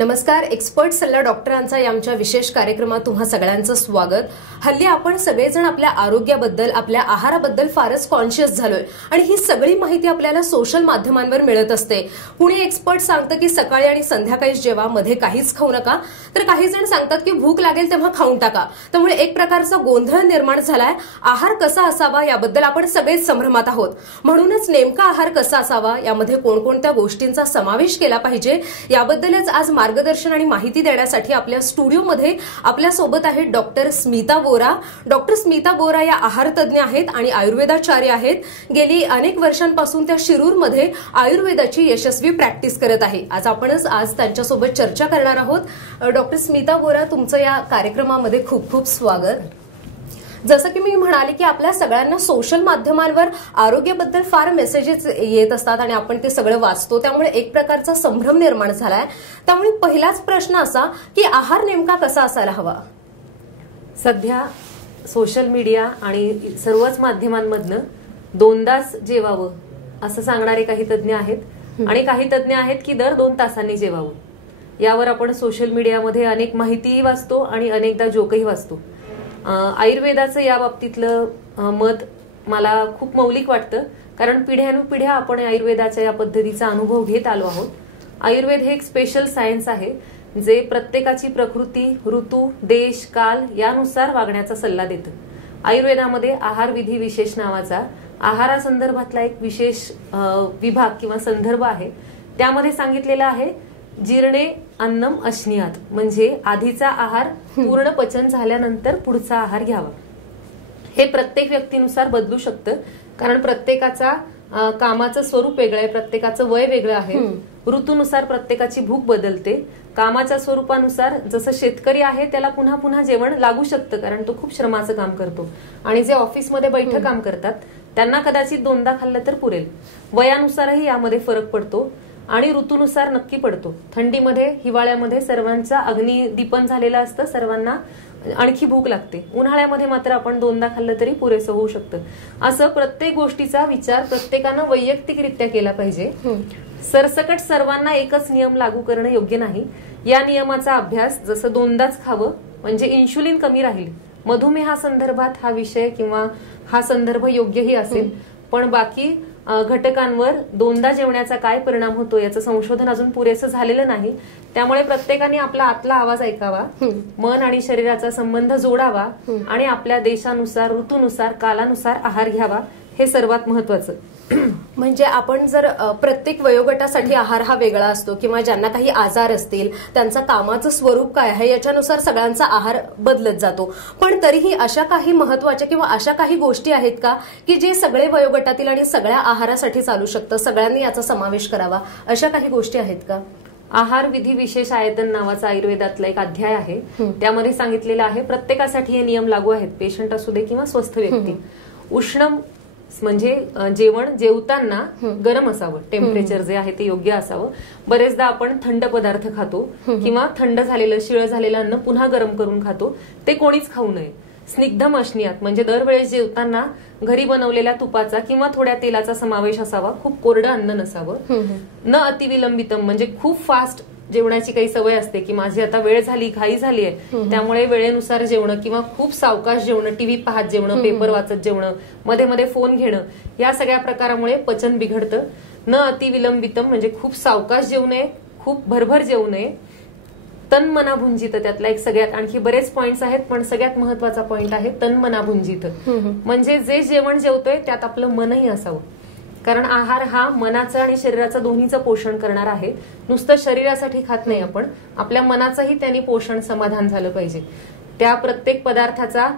नमस्कार एक्सपर्ट सल्ला डॉक्टरांचा या आमच्या विशेष कार्यक्रमात तुम्हा सगळ्यांचं स्वागत. हल्ली आपण सगळेजण आपल्या आरोग्याबद्दल आपल्या आहाराबद्दल फारच कॉन्शियस झालोय आणि ही सगळी माहिती आपल्याला सोशल माध्यमांवर मिळत असते. कुणी एक्सपर्ट सांगतं की सकाळी आणि संध्याकाळी जेव्हा मध्ये काहीच खाऊ नका. तर काही जण सांगतात की भूक लागेल तेव्हा खाऊन टाका. त्यामुळे एक प्रकारचा गोंधळ निर्माण झालाय. आहार कसा असावा याबद्दल आपण सगळेच संभ्रमात आहोत. म्हणूनच नेमका आहार कसा असावा यामध्ये कोणकोणत्या गोष्टींचा समावेश केला पाहिजे याबद्दलच आज मार्गदर्शन आणि माहिती देण्यासाठी आपल्या स्टुडिओमध्ये आपल्यासोबत आहेत डॉक्टर स्मिता बोरा. डॉक्टर स्मिता बोरा या आहार तज्ज्ञ आहेत आणि आयुर्वेदाचार्य आहेत. गेली अनेक वर्षांपासून त्या शिरूरमध्ये आयुर्वेदाची यशस्वी प्रॅक्टिस करत आहे. आज आपणच आज त्यांच्यासोबत चर्चा करणार आहोत. डॉक्टर स्मिता बोरा तुमचं या कार्यक्रमामध्ये खूप खूप स्वागत. जसं की मी म्हणाले की आपल्या सगळ्यांना सोशल माध्यमांवर आरोग्याबद्दल फार मेसेजेस येत असतात आणि आपण ते सगळं वाचतो. त्यामुळे एक प्रकारचा संभ्रम निर्माण झालाय. त्यामुळे पहिलाच प्रश्न असा की आहार नेमका कसा असायला हवा? सध्या सोशल मीडिया आणि सर्वच माध्यमांमधनं दोनदाच जेवावं असं सांगणारे काही तज्ज्ञ आहेत. आणि काही तज्ज्ञ आहेत की दर दोन तासांनी जेवावं. यावर आपण सोशल मीडियामध्ये अनेक माहितीही वाचतो आणि अनेकदा जोकही वाचतो. आयुर्वेदाचं या बाबतीतलं मत मला खूप मौलिक वाटतं. कारण पिढ्यानुपिढ्या आपण आयुर्वेदाच्या या पद्धतीचा अनुभव घेत आलो आहोत. आयुर्वेद हे एक स्पेशल सायन्स आहे जे प्रत्येकाची प्रकृती ऋतू देश काल यानुसार वागण्याचा सल्ला देतं. आयुर्वेदामध्ये आहार विधी विशेष नावाचा आहारासंदर्भातला एक विशेष विभाग किंवा संदर्भ आहे. त्यामध्ये सांगितलेलं आहे जीर्णे अन्नम अश्नियात. म्हणजे आधीचा आहार पूर्ण पचन झाल्यानंतर पुढचा आहार घ्यावा. हे प्रत्येक व्यक्तीनुसार बदलू शकतं कारण प्रत्येकाचा कामाचं स्वरूप वेगळं आहे प्रत्येकाचं वय वेगळं आहे. ऋतूनुसार प्रत्येकाची भूक बदलते. कामाच्या स्वरूपानुसार जसं शेतकरी आहे त्याला पुन्हा पुन्हा जेवण लागू शकतं कारण तो खूप श्रमाचं काम करतो. आणि जे ऑफिसमध्ये बैठक काम करतात त्यांना कदाचित दोनदा खाल्लं तर पुरेल. वयानुसारही यामध्ये फरक पडतो. आणि ऋतूनुसार नक्की पडतो. थंडीमध्ये हिवाळ्यामध्ये सर्वांचा अग्निदीपन झालेलं असतं. सर्वांना आणखी भूक लागते. उन्हाळ्यामध्ये मात्र आपण दोनदा खाल्लं तरी पुरेसं होऊ शकतं. असं प्रत्येक गोष्टीचा विचार प्रत्येकानं वैयक्तिकरित्या केला पाहिजे. सरसकट सर्वांना एकच नियम लागू करणं योग्य नाही. या नियमाचा अभ्यास जसं दोनदाच खावं म्हणजे इन्शुलिन कमी राहील. मधुमेहा संदर्भात हा विषय किंवा हा संदर्भ योग्यही असेल. पण बाकी घटकांवर दोनदा जेवण्याचा काय परिणाम होतो याचं संशोधन अजून पुरेसं झालेलं नाही. त्यामुळे प्रत्येकाने आपला आतला आवाज ऐकावा मन आणि शरीराचा संबंध जोडावा आणि आपल्या देशानुसार ऋतूनुसार कालानुसार आहार घ्यावा. हे सर्वात महत्वाचं. म्हणजे आपण जर प्रत्येक वयोगटासाठी आहार हा वेगळा असतो किंवा ज्यांना काही आजार असतील त्यांचं कामाचं स्वरूप काय आहे याच्यानुसार सगळ्यांचा आहार बदलत जातो. पण तरीही अशा काही महत्त्वाच्या किंवा अशा काही गोष्टी आहेत का की जे सगळे वयोगटातील आणि सगळ्या आहारासाठी चालू शकतं सगळ्यांनी याचा समावेश करावा अशा काही गोष्टी आहेत का? आहार विधी विशेष आयतन नावाचा आयुर्वेदातला एक अध्याय आहे. त्यामध्ये सांगितलेलं आहे प्रत्येकासाठी हे नियम लागू आहेत पेशंट असू दे किंवा स्वस्थ व्यक्ती. उष्ण म्हणजे जेवण जेवताना गरम असावं. टेम्परेचर जे आहे ते योग्य असावं. बरेचदा आपण थंड पदार्थ खातो किंवा थंड झालेलं शिळ झालेलं अन्न पुन्हा गरम करून खातो ते कोणीच खाऊ नये. स्निग्ध मशनियात म्हणजे दरवेळेस जेवताना घरी बनवलेल्या तुपाचा किंवा थोड्या तेलाचा समावेश असावा. खूप कोरडं अन्न नसावं. न अतिविलंबितम म्हणजे खूप फास्ट जेवणाची काही सवय असते की माझी आता वेळ झाली घाई झाली आहे त्यामुळे वेळेनुसार जेवणं किंवा खूप सावकाश जेवणं टीव्ही पाहत जेवणं पेपर वाचत जेवणं मध्ये मध्ये फोन घेणं या सगळ्या प्रकारामुळे पचन बिघडतं. न अतिविलंबितम म्हणजे खूप सावकाश जेवू नये खूप भरभर जेवू नये. तन मनाभुंजित त्यातला एक सगळ्यात आणखी बरेच पॉइंट्स आहेत पण सगळ्यात महत्त्वाचा पॉइंट आहे तन मनाभुंजित. म्हणजे जे जेवण जेवतोय त्यात आपलं मनही असावं. कारण आहार हा मनाचं आणि शरीराचं दोन्हीचं पोषण करणार आहे. नुसतं शरीरासाठी खात नाही आपण आपल्या मनाचंही त्यांनी पोषण समाधान झालं पाहिजे. त्या प्रत्येक पदार्थाचा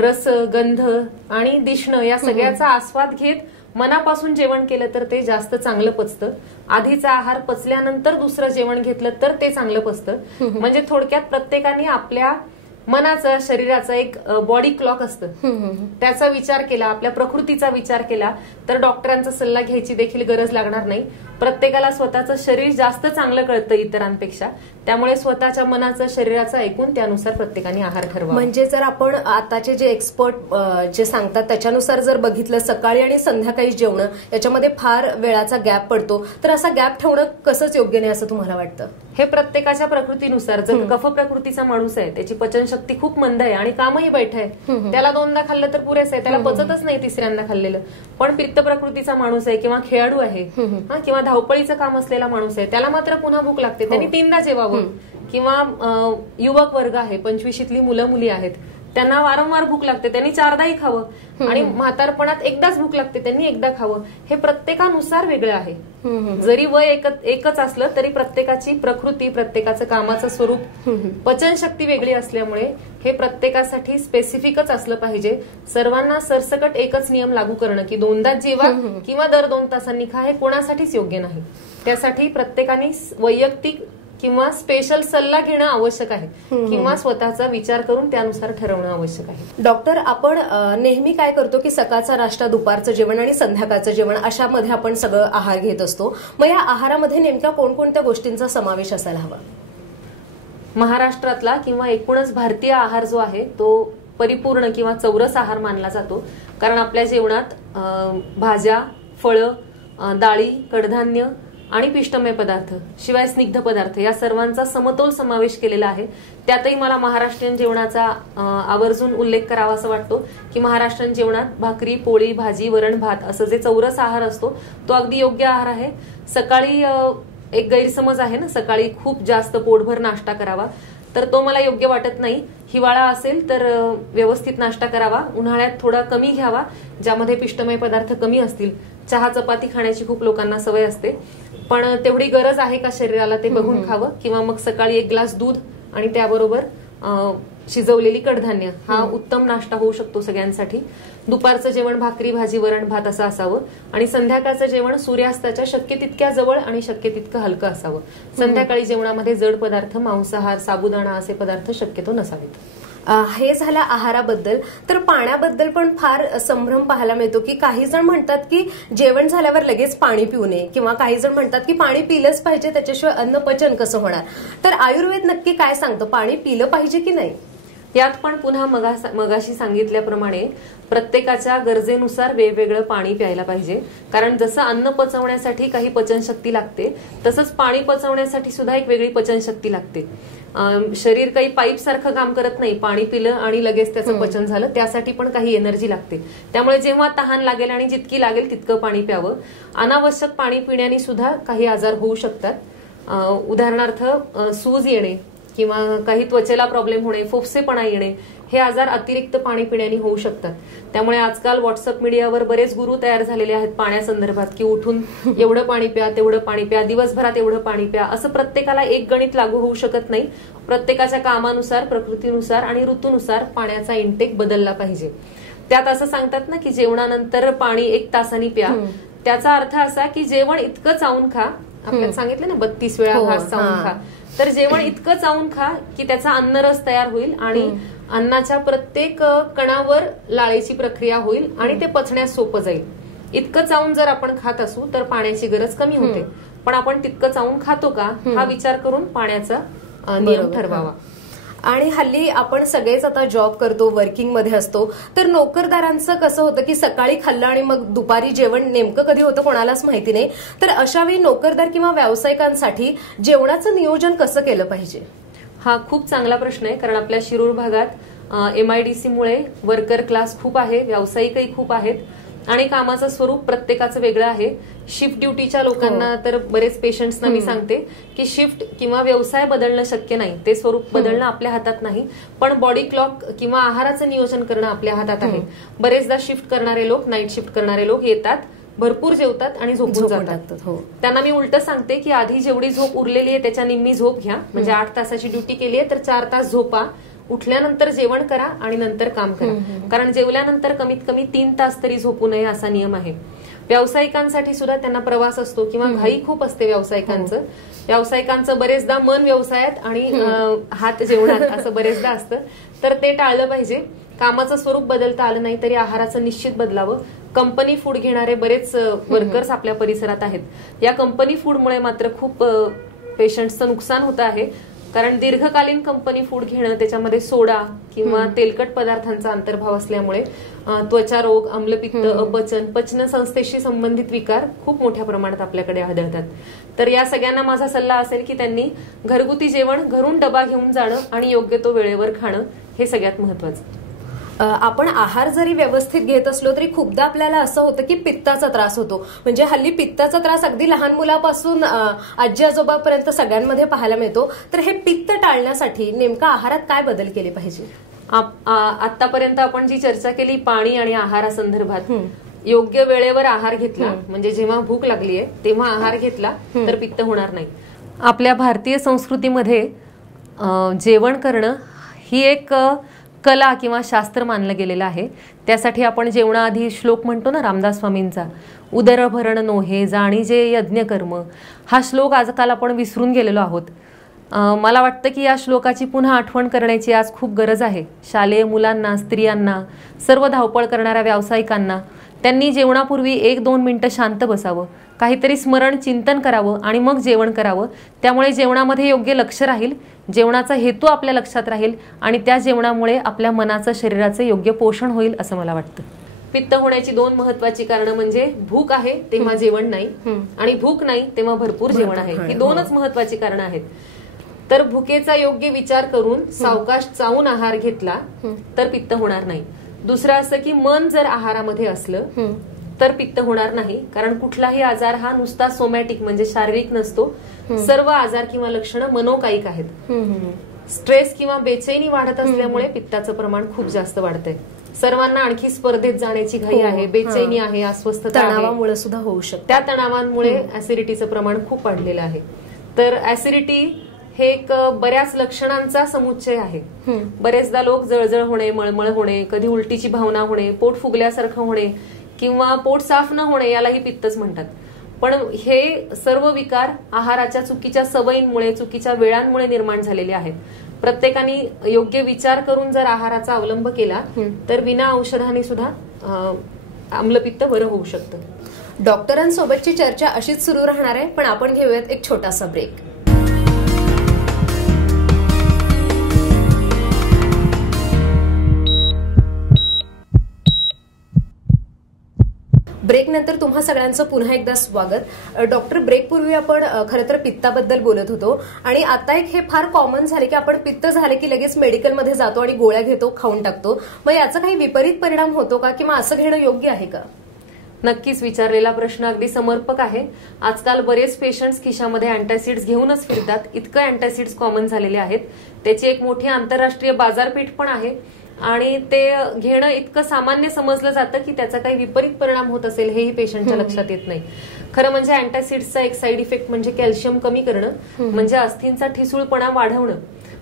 रस गंध आणि दिसणं या सगळ्याचा आस्वाद घेत मनापासून जेवण केलं तर ते जास्त चांगलं पचतं. आधीचा आहार पचल्यानंतर दुसरं जेवण घेतलं तर ते चांगलं पचतं. म्हणजे थोडक्यात प्रत्येकाने आपल्या मनाचा शरीराचा एक बॉडी क्लॉक असतं. त्याचा विचार केला आपल्या प्रकृतीचा विचार केला तर डॉक्टरांचा सल्ला घ्यायची देखील गरज लागणार नाही. प्रत्येकाला स्वतःचं शरीर जास्त चांगलं कळतं इतरांपेक्षा. त्यामुळे स्वतःच्या मनाचं शरीराचं ऐकून त्यानुसार प्रत्येकाने आहार ठरवा म्हणजे जर आपण आताचे जे एक्सपर्ट जे सांगतात त्याच्यानुसार जर बघितलं सकाळी आणि संध्याकाळी जेवणं याच्यामध्ये फार वेळाचा गॅप पडतो. तर असा गॅप ठेवणं कसंच योग्य नाही असं तुम्हाला वाटतं? हे प्रत्येकाच्या प्रकृतीनुसार जर कफ प्रकृतीचा माणूस आहे त्याची पचनशक्ती खूप मंद आहे आणि कामही बैठ आहे त्याला दोनदा खाल्लं तर पुरेस आहे त्याला पचतच नाही तिसऱ्यांदा खाल्लेलं. पण पित्त प्रकृतीचा माणूस आहे किंवा खेळाडू आहे किंवा धावपळीचं काम असलेला माणूस आहे त्याला मात्र पुन्हा भूक लागते. त्यांनी तीनदा जेवावं. किंवा युवक वर्ग आहे पंचवीशीतली मुलं मुली आहेत. त्यांना वारंवार भूक लागते त्यांनी चारदाही खावं. आणि म्हातारपणात एकदाच भूक लागते त्यांनी एकदा खावं. हे प्रत्येकानुसार वेगळं आहे. जरी वय एकच असलं तरी प्रत्येकाची प्रकृती प्रत्येकाचं कामाचं स्वरूप पचनशक्ती वेगळी असल्यामुळे हे प्रत्येकासाठी स्पेसिफिकच असलं पाहिजे. सर्वांना सरसकट एकच नियम लागू करणं की दोनदाच जेवा किंवा दर दोन तासांनी खा हे कोणासाठीच योग्य नाही. त्यासाठी प्रत्येकाने वैयक्तिक किंवा स्पेशल सल्ला घेणं आवश्यक आहे. किंवा स्वतःचा विचार करून त्यानुसार ठरवणं आवश्यक आहे. डॉक्टर आपण नेहमी काय करतो की सकाळचा नाश्ता दुपारचं जेवण आणि संध्याकाळचं जेवण अशामध्ये आपण सगळं आहार घेत असतो. मग या आहारामध्ये नेमक्या कोणकोणत्या गोष्टींचा समावेश असायला हवा? महाराष्ट्रातला किंवा एकूणच भारतीय आहार जो आहे तो परिपूर्ण किंवा चौरस आहार मानला जातो. कारण आपल्या जेवणात भाज्या फळं डाळी कडधान्य आणि पिष्टमय पदार्थ शिवाय स्निग्ध पदार्थ या सर्वांचा समतोल समावेश केलेला आहे. त्यातही मला महाराष्ट्रीयन जेवणाचा आवर्जून उल्लेख करावा असं वाटतो की महाराष्ट्रीयन जेवणात भाकरी पोळी भाजी वरण भात असं जे चौरस आहार असतो तो अगदी योग्य आहार आहे. सकाळी एक गैरसमज आहे ना सकाळी खूप जास्त पोटभर नाश्ता करावा. तर तो मला योग्य वाटत नाही. हिवाळा असेल तर व्यवस्थित नाश्ता करावा. उन्हाळ्यात थोडा कमी घ्यावा ज्यामध्ये पिष्टमय पदार्थ कमी असतील. चहा चपाती खाण्याची खूप लोकांना सवय असते. पण तेवढी गरज आहे का शरीराला ते बघून खावं? किंवा मग सकाळी एक ग्लास दूध आणि त्याबरोबर शिजवलेली कडधान्य. हा उत्तम नाश्ता होऊ शकतो सगळ्यांसाठी. दुपारचं जेवण भाकरी भाजी वरण भात असं असावं. आणि संध्याकाळचं जेवण सूर्यास्ताच्या शक्य तितक्या जवळ आणि शक्य तितकं हलकं असावं. संध्याकाळी जेवणामध्ये जड पदार्थ मांसाहार साबुदाणा असे पदार्थ शक्यतो नसावेत. हे झालं आहाराबद्दल. तर पाण्याबद्दल पण फार संभ्रम पाहायला मिळतो की काही जण म्हणतात की जेवण झाल्यावर लगेच पाणी पिऊ नये किंवा काही जण म्हणतात की पाणी पिलंच पाहिजे त्याच्याशिवाय अन्न पचन कसं होणार? तर आयुर्वेद नक्की काय सांगतो? पाणी पिलं पाहिजे की नाही? यात पण पुन्हा मगा मगाशी सांगितल्याप्रमाणे प्रत्येकाच्या गरजेनुसार वेगवेगळं पाणी प्यायला पाहिजे. कारण जसं अन्न पचवण्यासाठी काही पचनशक्ती लागते तसंच पाणी पचवण्यासाठी सुद्धा एक वेगळी पचनशक्ती लागते. शरीर काही पाईप सारखं काम करत नाही पाणी पिलं आणि लगेच त्याचं पचन झालं त्यासाठी पण काही एनर्जी लागते. त्यामुळे जेव्हा तहान लागेल आणि जितकी लागेल तितकं पाणी प्यावं. अनावश्यक पाणी पिण्याने सुद्धा काही आजार होऊ शकतात. उदाहरणार्थ सूज येणे किंवा काही त्वचेला प्रॉब्लेम होणे फोफसेपणा येणे हे आजार अतिरिक्त पाणी पिण्याने होऊ शकतात. त्यामुळे आजकाल व्हॉट्सअप मीडियावर बरेच गुरु तयार झालेले आहेत पाण्यासंदर्भात की उठून एवढं पाणी प्या तेवढं पाणी प्या दिवसभरात एवढं पाणी प्या असं प्रत्येकाला एक गणित लागू होऊ शकत नाही. प्रत्येकाच्या कामानुसार प्रकृतीनुसार आणि ऋतूनुसार पाण्याचा इंटेक बदलला पाहिजे. त्यात असं सांगतात ना की जेवणानंतर पाणी एक तासाने प्या. त्याचा अर्थ असा की जेवण इतकं चावून खा. आपल्याला सांगितलं ना बत्तीस वेळा हो, घास चावून. खा. तर जेवण इतकं चावून खा की त्याचा अन्नरस तयार होईल आणि अन्नाच्या प्रत्येक कणावर लाळेची प्रक्रिया होईल आणि ते पचण्यास सोपं जाईल. इतकं चावून जर आपण खात असू तर पाण्याची गरज कमी होते. पण आपण तितकं चावून खातो का हा विचार करून पाण्याचा नियम ठरवावा. आणि हल्ली आपण सगळेच आता जॉब करतो वर्किंगमध्ये असतो तर नोकरदारांचं कसं होतं की सकाळी खाल्लं आणि मग दुपारी जेवण नेमकं कधी होतं कोणालाच माहिती नाही. तर अशा वेळी नोकरदार किंवा व्यावसायिकांसाठी जेवणाचं नियोजन कसं केलं पाहिजे? हा खूप चांगला प्रश्न आहे कारण आपल्या शिरूर भागात मुळे वर्कर क्लास खूप आहे व्यावसायिकही खूप आहेत आणि कामाचं स्वरूप प्रत्येकाचं वेगळं आहे. शिफ्ट ड्युटीच्या लोकांना तर बरेच पेशंट्सना मी सांगते की शिफ्ट किंवा व्यवसाय बदलणं शक्य नाही ते स्वरूप बदलणं आपल्या हातात नाही पण बॉडी क्लॉक किंवा आहाराचं नियोजन करणं आपल्या हातात आहे. बरेचदा शिफ्ट करणारे लोक नाईट शिफ्ट करणारे लोक येतात भरपूर जेवतात आणि झोपून जातात. हो. त्यांना मी उलट सांगते की आधी जेवढी झोप उरलेली आहे त्याच्या निम्मी झोप घ्या. म्हणजे आठ तासाची ड्युटी केली आहे तर चार तास झोपा. उठल्यानंतर जेवण करा आणि नंतर काम करा. कारण जेवल्यानंतर कमीत कमी तीन तास तरी झोपू नये असा नियम आहे. व्यावसायिकांसाठी सुद्धा त्यांना प्रवास असतो किंवा घाई खूप असते व्यावसायिकांचं. व्यावसायिकांचं बरेचदा मन व्यवसायात आणि हात जेवणात असं बरेचदा असतं. तर ते टाळलं पाहिजे. कामाचं स्वरूप बदलता आलं नाही तरी आहाराचं निश्चित बदलावं. कंपनी फूड घेणारे बरेच वर्कर्स आपल्या परिसरात आहेत. या कंपनी फूडमुळे मात्र खूप पेशंटचं नुकसान होत आहे. कारण दीर्घकालीन कंपनी फूड घेणं त्याच्यामध्ये सोडा किंवा तेलकट पदार्थांचा अंतर्भाव असल्यामुळे अं, त्वचारोग आम्लपित्त अपचन पचन संस्थेशी संबंधित विकार खूप मोठ्या प्रमाणात आपल्याकडे आढळतात. तर या सगळ्यांना माझा सल्ला असेल की त्यांनी घरगुती जेवण घरून डबा घेऊन जाणं आणि योग्य तो वेळेवर खाणं हे सगळ्यात महत्वाचं. आपण आहार जरी व्यवस्थित घेत असलो तरी खूपदा आपल्याला असं होतं की पित्ताचा त्रास होतो. म्हणजे हल्ली पित्ताचा त्रास अगदी लहान मुलापासून आजी आजोबापर्यंत सगळ्यांमध्ये पाहायला मिळतो. तर हे पित्त टाळण्यासाठी नेमका आहारात काय बदल केले पाहिजे? आतापर्यंत आपण जी चर्चा केली पाणी आणि आहारासंदर्भात योग्य वेळेवर आहार घेतला. म्हणजे जेव्हा भूक लागलीये तेव्हा आहार घेतला तर पित्त होणार नाही. आपल्या भारतीय संस्कृतीमध्ये जेवण करणं ही एक कला किंवा शास्त्र मानलं गेलेलं आहे. त्यासाठी आपण जेवणाआधी श्लोक म्हणतो ना रामदास स्वामींचा उदरभरण नोहे जाणी जे यज्ञकर्म हा श्लोक आजकाल आपण विसरून गेलेलो आहोत. मला वाटतं की या श्लोकाची पुन्हा आठवण करण्याची आज खूप गरज आहे. शालेय मुलांना स्त्रियांना सर्व धावपळ करणाऱ्या व्यावसायिकांना त्यांनी जेवणापूर्वी एक दोन मिनटं शांत बसावं. काहीतरी स्मरण चिंतन करावं आणि मग जेवण करावं. त्यामुळे जेवणामध्ये योग्य लक्ष राहील. जेवणाचा हेतू आपल्या लक्षात राहील आणि त्या जेवणामुळे आपल्या मनाचं शरीराचं योग्य पोषण होईल असं मला वाटतं. पित्त होण्याची दोन महत्वाची कारणं म्हणजे भूक आहे तेव्हा जेवण नाही आणि भूक नाही तेव्हा भरपूर जेवण आहे. ही दोनच महत्वाची कारणं आहेत. तर भुकेचा योग्य विचार करून सावकाश चावून आहार घेतला तर पित्त होणार नाही. दुसरं असं की मन जर आहारामध्ये असलं तर पित्त होणार नाही कारण कुठलाही आजार हा नुसता सोमॅटिक म्हणजे शारीरिक नसतो. सर्व आजार किंवा लक्षणं मनोकायिक आहेत. स्ट्रेस किंवा बेचैनी वाढत असल्यामुळे पित्ताचं प्रमाण खूप जास्त वाढतंय. सर्वांना आणखी स्पर्धेत जाण्याची घाई हो, आहे बेचैनी. आहे अस्वस्थता आहे. तणावामुळे सुद्धा होऊ शकतं. त्या तणावांमुळे ऍसिडिटीचं प्रमाण खूप वाढलेलं आहे. तर ऍसिडिटी हे एक बऱ्याच लक्षणांचा समुच्चय आहे. बरेचदा लोक जळजळ होणे मळमळ होणे कधी उलटीची भावना होणे पोट फुगल्यासारखं होणे किंवा पोट साफ न होणे यालाही पित्तच म्हणतात. पण हे सर्व विकार आहाराच्या चुकीच्या सवयींमुळे चुकीच्या वेळांमुळे निर्माण झालेले आहेत. प्रत्येकाने योग्य विचार करून जर आहाराचा अवलंब केला तर विना औषधाने सुद्धा आम्लपित्त बरं होऊ शकतं. डॉक्टरांसोबतची चर्चा अशीच सुरू राहणार आहे पण आपण घेऊयात एक छोटासा ब्रेक. ब्रेक नंतर तुम्हा सगळ्यांचं पुन्हा एकदा स्वागत. डॉक्टर ब्रेक पूर्वी आपण खरं तर पित्ताबद्दल बोलत होतो. आणि आता एक हे फार कॉमन झाले की आपण पित्त झाले की लगेच मेडिकलमध्ये जातो आणि गोळ्या घेतो खाऊन टाकतो. मग याचा काही विपरीत परिणाम होतो का? किंवा असं घेणं योग्य आहे का? नक्कीच विचारलेला प्रश्न अगदी समर्पक आहे. आजकाल बरेच पेशंट्स खिशामध्ये अँटासिड्स घेऊनच फिरतात. इतकं अँटासिड्स कॉमन झालेले आहेत. त्याची एक मोठी आंतरराष्ट्रीय बाजारपेठ पण आहे. आणि ते घेणं इतकं सामान्य समजलं जातं की त्याचा काही विपरीत परिणाम होत असेल हेही पेशंटच्या लक्षात येत नाही. खरं म्हणजे अँटासिड्सचा एक साईड इफेक्ट म्हणजे कॅल्शियम कमी करणं म्हणजे अस्थींचा ठिसूळपणा वाढवणं.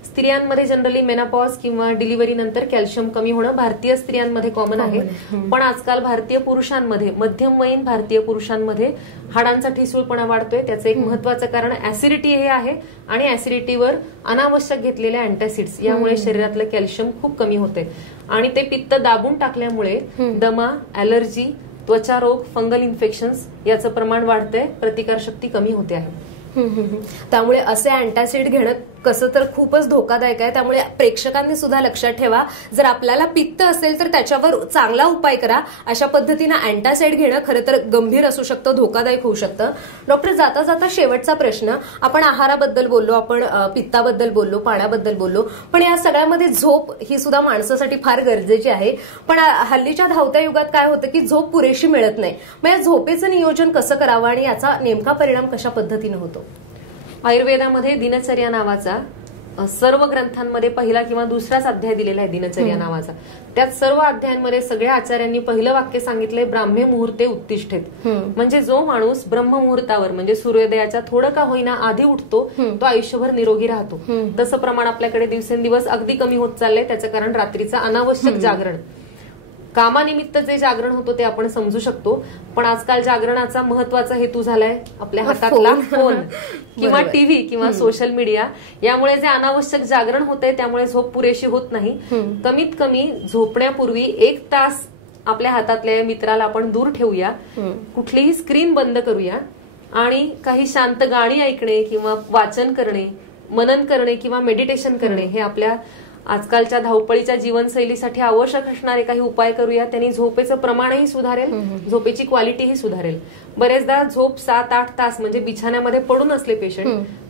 स्त्रियांमध्ये जनरली मेनापॉज किंवा डिलिव्हरी नंतर कॅल्शियम कमी होणं भारतीय स्त्रियांमध्ये कॉमन आहे. पण आजकाल भारतीय पुरुषांमध्ये मध्यमवयीन भारतीय पुरुषांमध्ये हाडांचा ठिसूळपणा वाढतोय. त्याचं एक महत्वाचं कारण ऍसिडिटी हे आहे आणि ऍसिडिटीवर अनावश्यक घेतलेल्या अँटासिड्स यामुळे शरीरातलं कॅल्शियम खूप कमी होते आणि ते पित्त दाबून टाकल्यामुळे दमा ऍलर्जी त्वचारोग फंगल इन्फेक्शन्स याचं प्रमाण वाढतंय. प्रतिकारशक्ती कमी होते आहे. त्यामुळे असे अँटासिड घेणं कसं तर खूपच धोकादायक आहे. त्यामुळे प्रेक्षकांनी सुद्धा लक्षात ठेवा. जर आपल्याला पित्त असेल तर त्याच्यावर चांगला उपाय करा. अशा पद्धतीनं अँटासाइड घेणं खरं तर गंभीर असू शकतं धोकादायक होऊ शकतं. डॉक्टर जाता जाता शेवटचा प्रश्न. आपण आहाराबद्दल बोललो आपण पित्ताबद्दल बोललो पाण्याबद्दल बोललो. पण या सगळ्यामध्ये झोप ही सुद्धा माणसासाठी फार गरजेची आहे. पण हल्लीच्या धावत्या युगात काय होतं की झोप पुरेशी मिळत नाही. मग या झोपेचं नियोजन कसं करावं आणि याचा नेमका परिणाम कशा पद्धतीनं होतो? आयुर्वेदामध्ये दिनचर्या नावाचा सर्व ग्रंथांमध्ये पहिला किंवा दुसराच अध्याय दिलेला आहे दिनचर्या नावाचा. त्यात सर्व अध्यायांमध्ये सगळ्या आचार्यांनी पहिलं वाक्य सांगितलंय ब्राह्मे मुहूर्ते उत्तिष्ठेत. म्हणजे जो माणूस ब्रह्म मुहूर्तावर म्हणजे सूर्योदयाच्या थोडं का होईना आधी उठतो तो आयुष्यभर निरोगी राहतो. तसं प्रमाण आपल्याकडे दिवसेंदिवस अगदी कमी होत चाललंय त्याचं कारण रात्रीचं अनावश्यक जागरण. कामानिमित्त जे जागरण होतं ते आपण समजू शकतो. पण आजकाल जागरणाचा महत्त्वाचा हेतू झालाय आपल्या हातातला फोन. किंवा. टीव्ही किंवा सोशल मीडिया. यामुळे जे अनावश्यक जागरण होते त्यामुळे झोप पुरेशी होत नाही. कमीत कमी झोपण्यापूर्वी एक तास आपल्या हातातल्या मित्राला आपण दूर ठेवूया. कुठलीही स्क्रीन बंद करूया. आणि काही शांत गाणी ऐकणे किंवा वाचन करणे मनन करणे किंवा मेडिटेशन करणे हे आपल्या आजकालच्या धावपळीच्या जीवनशैलीसाठी आवश्यक असणारे काही उपाय करूया त्यांनी झोपेचं प्रमाणही सुधारेल झोपेची क्वालिटीही सुधारेल. बरेचदा झोप सात आठ तास म्हणजे बिछाण्यामध्ये पडून असले पेशंट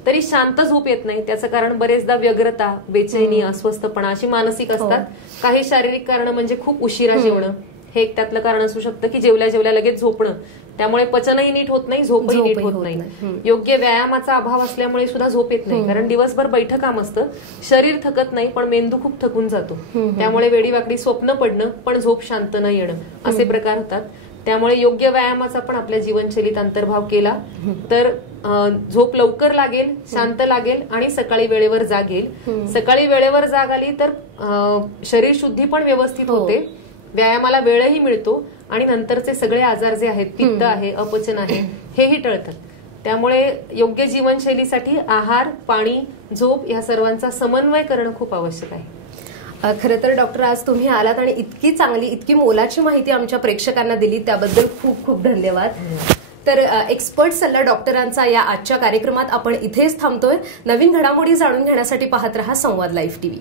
तरी शांत झोप येत नाही. त्याचं कारण बरेचदा व्यग्रता बेचैनी अस्वस्थपणा अशी मानसिक असतात. काही शारीरिक कारण म्हणजे खूप उशिरा जेवणं. हे एक त्यातलं कारण असू शकतं की जेवल्या जेवल्या लगेच झोपणं. त्यामुळे पचनही नीट होत नाही झोपही नीट होत नाही. योग्य व्यायामाचा अभाव असल्यामुळे सुद्धा झोप येत नाही. कारण दिवसभर बैठं काम असतं. शरीर थकत नाही पण मेंदू खूप थकून जातो. त्यामुळे वेडीवाकडी स्वप्न पडणं पण झोप शांत न येणं असे प्रकार होतात. त्यामुळे योग्य व्यायामाचा पण आपल्या जीवनशैलीत अंतर्भाव केला. तर झोप लवकर लागेल शांत लागेल आणि सकाळी वेळेवर जागेल सकाळी वेळेवर जाग आली तर शरीर शुद्धी पण व्यवस्थित हो. होते. व्यायामाला वेळही मिळतो. आणि नंतरचे सगळे आजार जे आहेत पित्त आहे अपचन आहे हेही टळतात. त्यामुळे योग्य जीवनशैलीसाठी आहार पाणी झोप या सर्वांचा समन्वय करणं खूप आवश्यक आहे. खरं तर डॉक्टर आज तुम्ही आलात आणि इतकी चांगली इतकी मोलाची माहिती आमच्या प्रेक्षकांना दिली त्याबद्दल खूप खूप धन्यवाद. तर एक्सपर्ट सल्ला डॉक्टरांचा या आजच्या कार्यक्रमात आपण इथेच थांबतोय. नवीन घडामोडी जाणून घेण्यासाठी पाहत रहा Samvad live TV.